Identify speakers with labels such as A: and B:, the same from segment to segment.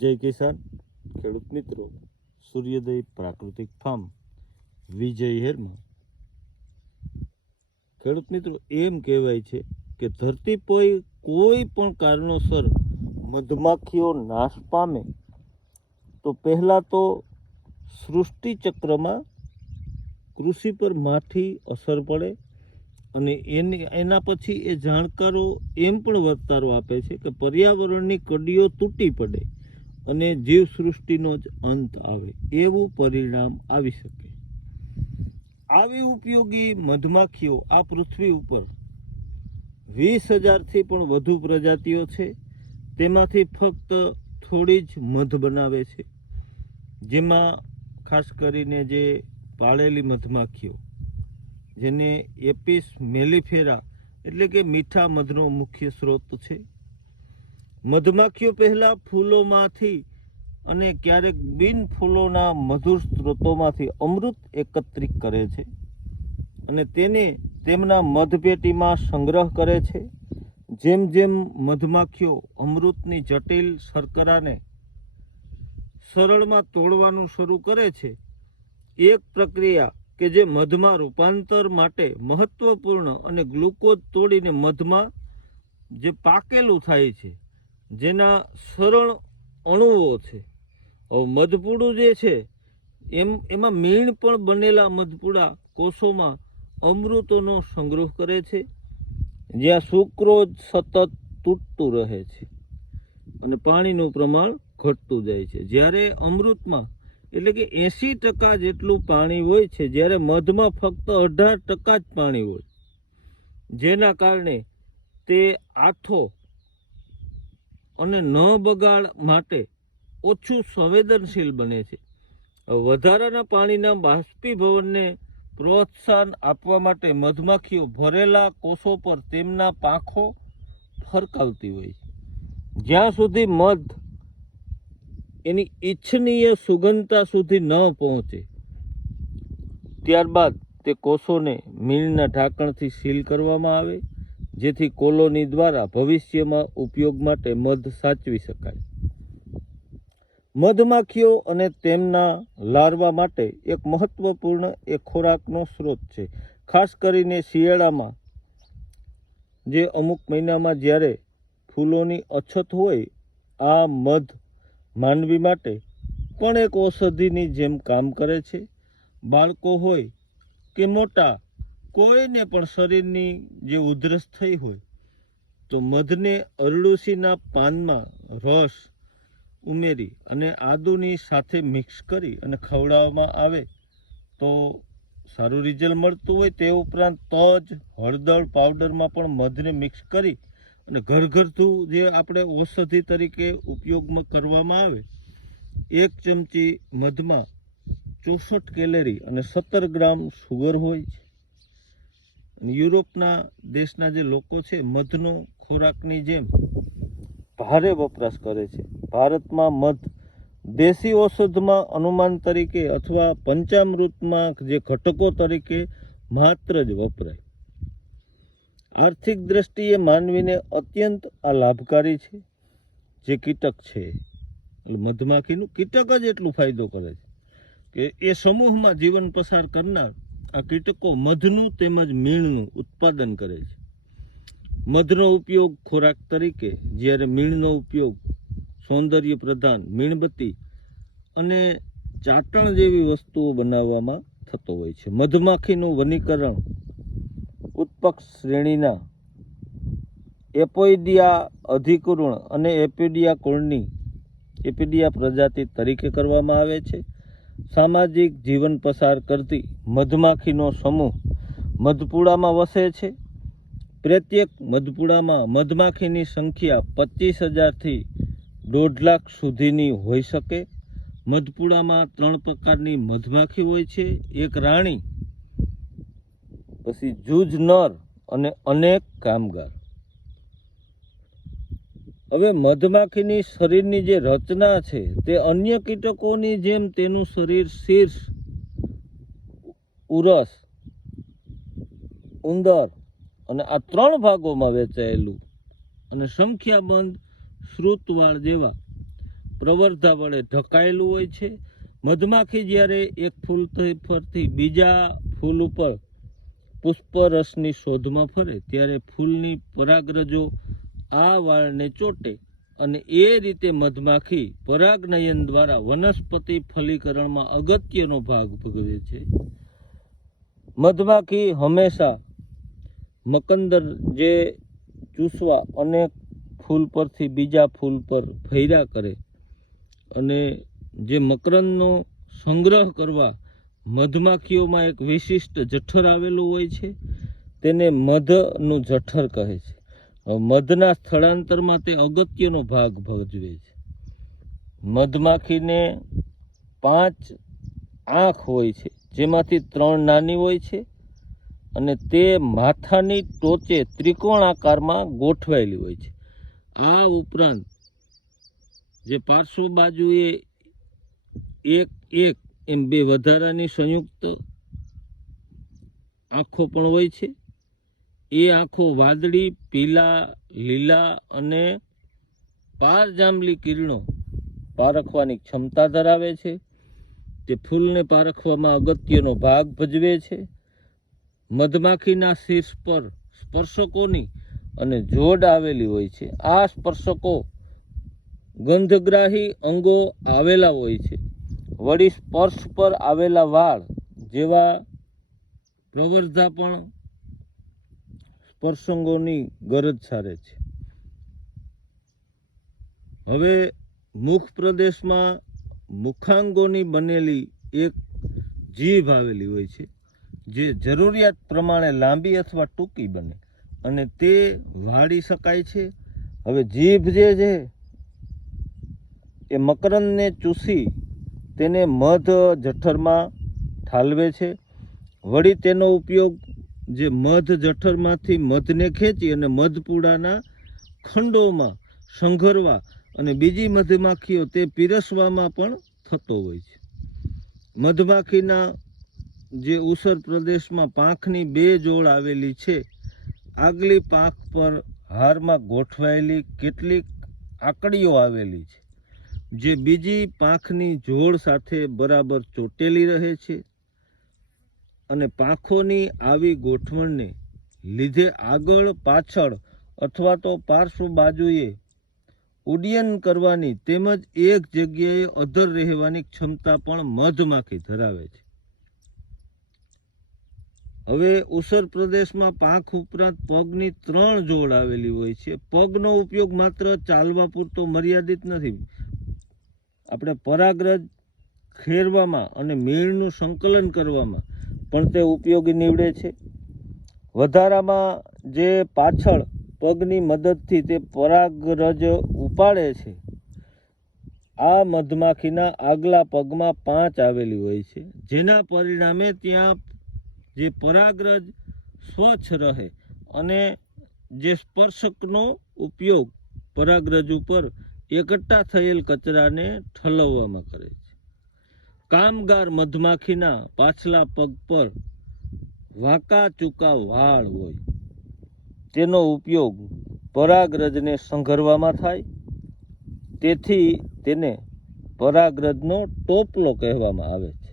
A: જય કિસાન, ખેડૂત મિત્રો, સૂર્યોદય પ્રાકૃતિક ફાર્મ, વિજય હેરમાં. ખેડૂત મિત્રો, એમ કહેવાય છે કે ધરતી પર કોઈ પણ કારણોસર મધમાખીઓ નાશ પામે, તો પહેલાં તો સૃષ્ટિ ચક્રમાં કૃષિ પર માઠી અસર પડે અને એની, એના પછી એ જાણકારો એમ પણ વર્તારો આપે છે કે પર્યાવરણની કડીઓ તૂટી પડે. અને જીવસૃષ્ટિનો જ અંત આવે, એવું પરિણામ આવી શકે. આવી ઉપયોગી મધમાખીઓ આ પૃથ્વી ઉપર વીસ હજારથી પણ વધુ પ્રજાતિઓ છે. તેમાંથી ફક્ત થોડી જ મધ બનાવે છે. જેમાં ખાસ કરીને જે પાળેલી મધમાખીઓ, જેને એપિસ મેલિફેરા એટલે કે મીઠા મધનો મુખ્ય સ્ત્રોત છે. મધમાખીઓ પહેલા ફૂલોમાંથી અને ક્યારેક બિન ફૂલોના મધુર સ્ત્રોતોમાંથી અમૃત એકત્રિત કરે છે અને તેને તેમના મધપેટીમાં સંગ્રહ કરે છે. જેમ જેમ મધમાખીઓ અમૃતની જટિલ શર્કરાને સરળમાં તોડવાનું શરૂ કરે છે, એક પ્રક્રિયા કે જે મધમાં રૂપાંતર માટે મહત્વપૂર્ણ અને ગ્લુકોઝ તોડીને મધમાં જે પાકેલું થાય છે જેના સરળ અણુઓ છે. હવે મધપૂડું જે છે, એમ, એમાં મીણ પણ બનેલા મધપૂડા કોષોમાં અમૃતોનો સંગ્રહ કરે છે, જ્યાં સુક્રોજ સતત તૂટતું રહે છે અને પાણીનું પ્રમાણ ઘટતું જાય છે. જ્યારે અમૃતમાં, એટલે કે એંસી ટકા જેટલું પાણી હોય છે, જ્યારે મધમાં ફક્ત અઢાર ટકા જ પાણી હોય, જેના કારણે તે આથો અને ન બગાડ માટે ઓછું સંવેદનશીલ બને છે. વધારાના પાણીના બાષ્પીભવનને પ્રોત્સાહન આપવા માટે મધમાખીઓ ભરેલા કોષો પર તેમના પાંખો ફરકાવતી હોય છે. જ્યાં સુધી મધ એની ઈચ્છનીય સુગંધતા સુધી ન પહોંચે, ત્યારબાદ તે કોષોને મીણના ઢાંકણથી સીલ કરવામાં આવે જેથી કોલોની દ્વારા ભવિષ્યમાં ઉપયોગ માટે મધ સાચવી શકાય. મધમાખીઓ અને તેમના લાર્વા માટે એક મહત્વપૂર્ણ એ ખોરાકનો સ્ત્રોત છે. ખાસ કરીને શિયાળામાં, જે અમુક મહિનામાં જ્યારે ફૂલોની અછત હોય, આ મધ માનવી માટે પણ એક ઔષધિની જેમ કામ કરે છે. બાળકો હોય કે મોટા કોઈને પણ શરીરની જે ઉધરસ થઈ હોય, તો મધને અરડુસીના પાનમાં રસ ઉમેરી અને આદુની સાથે મિક્સ કરી અને ખવડાવવામાં આવે, તો સારું રિઝલ્ટ મળતું હોય તે ઉપરાંત તજ, હળદર પાવડરમાં પણ મધને મિક્સ કરી અને ઘરઘરતું જે આપણે ઔષધિ તરીકે ઉપયોગમાં કરવામાં આવે, એક ચમચી મધમાં ચોસઠ કેલેરી અને સત્તર ગ્રામ સુગર હોય છે. યુરોપના દેશના જે લોકો છે, મધનો ખોરાકની જેમ ભારે વપરાશ કરે છે. ભારતમાં મધ દેશી ઔષધમાં અનુમાન તરીકે અથવા પંચામૃતમાં જે ઘટકો તરીકે માત્ર જ વપરાય. આર્થિક દ્રષ્ટિએ માનવીને અત્યંત આ લાભકારી છે. જે કીટક છે મધમાખીનું કીટક જ એટલું ફાયદો કરે છે કે એ સમૂહમાં જીવન પસાર કરનાર આ કીટકો મધનું તેમજ મીણનું ઉત્પાદન કરે છે. મધનો ઉપયોગ ખોરાક તરીકે, જ્યારે મીણનો ઉપયોગ સૌંદર્ય પ્રધાન મીણબત્તી અને ચાટણ જેવી વસ્તુઓ બનાવવામાં થતો હોય છે. મધમાખીનું વનીકરણ ઉત્પક્ષ શ્રેણીના એપોઇડિયા અધિકૃણ અને એપિડિયા કુળની એપિડિયા પ્રજાતિ તરીકે કરવામાં આવે છે. સામાજિક જીવન પસાર કરતી મધમાખીનો સમૂહ મધપુડામાં વસે છે. પ્રત્યેક મધપુડામાં મધમાખીની સંખ્યા પચીસ હજારથી દોઢ લાખ સુધીની હોઈ શકે. મધપુડામાં ત્રણ પ્રકારની મધમાખી હોય છે. એક રાણી, પછી જૂજ નર અને અનેક કામગાર. હવે મધમાખીની શરીરની જે રચના છે, તે અન્ય કીટકોની જેમ તેનું શરીર શીર્ષ, ઉરસ, ઉંદર અને આ ત્રણ ભાગોમાં વહેંચાયેલું અને સંખ્યાબંધ શ્રુતવાળ જેવા પ્રવર્ધા વડે ઢકાયેલું હોય છે. મધમાખી જ્યારે એક ફૂલ પરથી બીજા ફૂલ ઉપર પુષ્પરસની શોધમાં ફરે, ત્યારે ફૂલની પરાગરજો આ વાળને ચોટે અને એ રીતે મધમાખી પરાગનયન દ્વારા વનસ્પતિ ફલીકરણમાં અગત્યનો ભાગ ભજવે છે. મધમાખી હંમેશા મકંદર જે ચૂસવા અનેક ફૂલ પરથી બીજા ફૂલ પર ફૈરા કરે અને જે મકરંદનો સંગ્રહ કરવા મધમાખીઓમાં એક વિશિષ્ટ જઠર આવેલું હોય છે, તેને મધનું જઠર કહે છે. મધના સ્થળાંતરમાં તે અગત્યનો ભાગ ભજવે છે. મધમાખીને પાંચ આંખ હોય છે, જેમાંથી ત્રણ નાની હોય છે અને તે માથાની ટોચે ત્રિકોણ આકારમાં ગોઠવાયેલી હોય છે. આ ઉપરાંત જે પાર્શ્વ બાજુએ એક એક એમ બે વધારાની સંયુક્ત આંખો પણ હોય છે એ આંખો વાદળી, પીલા, લીલા અને પારજાંબલી કિરણો પારખવાની ક્ષમતા ધરાવે છે. તે ફૂલને પારખવામાં અગત્યનો ભાગ ભજવે છે. મધમાખીના શીર્ષ પર સ્પર્શકોની અને જોડ આવેલી હોય છે. આ સ્પર્શકો ગંધગ્રાહી અંગો આવેલા હોય છે. વળી સ્પર્શ પર આવેલા વાળ જેવા પ્રવર્ધા પણ સ્પર્શંગોની ગરજ સારે છે. હવે મુખ પ્રદેશમાં મુખાંગોની બનેલી એક જીભ આવેલી હોય છે, જે જરૂરિયાત પ્રમાણે લાંબી અથવા ટૂંકી બને અને તે વાળી શકાય છે. હવે જીભ જે છે, એ મકરંદને ચૂસી તેને મધ જઠરમાં ઠાલવે છે. વળી તેનો ઉપયોગ જે મધ જઠરમાંથી મધને ખેંચી અને મધપુડાના ખંડોમાં સંઘરવા અને બીજી મધમાખીઓ તે પીરસવામાં પણ થતો હોય છે. મધમાખીના જે ઉસર પ્રદેશમાં પાંખની બે જોડ આવેલી છે, આગલી પાંખ પર હારમાં ગોઠવાયેલી કેટલીક આકડીઓ આવેલી છે, જે બીજી પાંખની જોડ સાથે બરાબર ચોટેલી રહે છે. અને પાંખોની આવી ગોઠવણને લીધે આગળ પાછળ અથવા તો પાર્શ્વ બાજુએ ઉડ્ડયન કરવાની તેમજ એક જગ્યાએ અધર રહેવાની ક્ષમતા પણ મધમાખી ધરાવે છે. હવે ઉત્તર પ્રદેશમાં પાંખ ઉપરાંત પગની ત્રણ જોડ આવેલી હોય છે. પગનો ઉપયોગ માત્ર ચાલવા પૂરતો મર્યાદિત નથી. આપણે પરાગરજ ખેરવામાં અને મેળનું સંકલન કરવામાં પણ તે ઉપયોગી નીવડે છે. વધારામાં જે પાછળ પગની મદદથી તે પરાગરજ ઉપાડે છે, આ મધમાખીના આગલા પગમાં પાંચ આવેલી હોય છે. જેના પરિણામે ત્યાં જે પરાગરજ સ્વચ્છ રહે અને જે સ્પર્શકનો ઉપયોગ પરાગરજ ઉપર એકઠા થયેલ કચરાને ઠલવવામાં કરે છે. કામગાર મધમાખીના પાછલા પગ પર વાંકા ચૂકા વાળ હોય. તેનો ઉપયોગ પરાગરજને સંઘરવામાં થાય. તેથી તેને પરાગરજનો ટોપલો કહેવામાં આવે છે.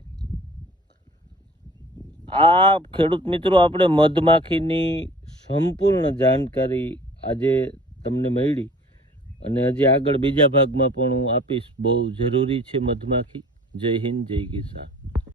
A: આ ખેડૂત મિત્રો, આપણે મધમાખીની સંપૂર્ણ જાણકારી આજે તમને મળી. અને હજી આગળ બીજા ભાગમાં પણ હું આપીશ. બહુ જરૂરી છે મધમાખી. જય હિન્દ જય કિસાન.